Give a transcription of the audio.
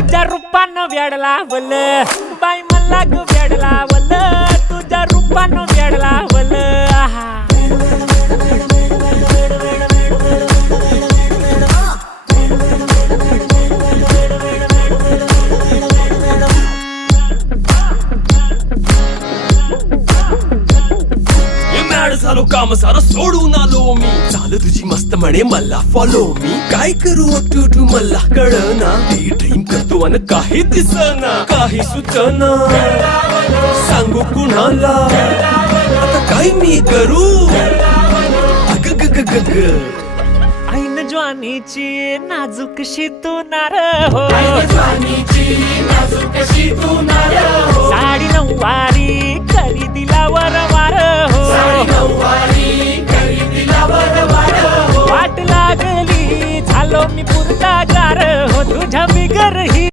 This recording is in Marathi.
तुझ्या रूपानं वेड लावल बाई मला ग वेड लावल तुझ्या रूपानं वेड लावल झालो काम सारं सोडून आलो मी चाल तुझी मस्त म्हणे मला फॉलो मी काय करू टू मला कळना ती ड्रीम करतो अन काही दिसना काही सुचना सांगू कुणाला आता काय मी करू अग ग ग ग ग ऐन ज्वानीची नाजूकशी तू नार हो साडी नऊवारी करी दिला वरवार हो वाट लागली झालो मी पुरता गार हो तुझ्या बिगर ही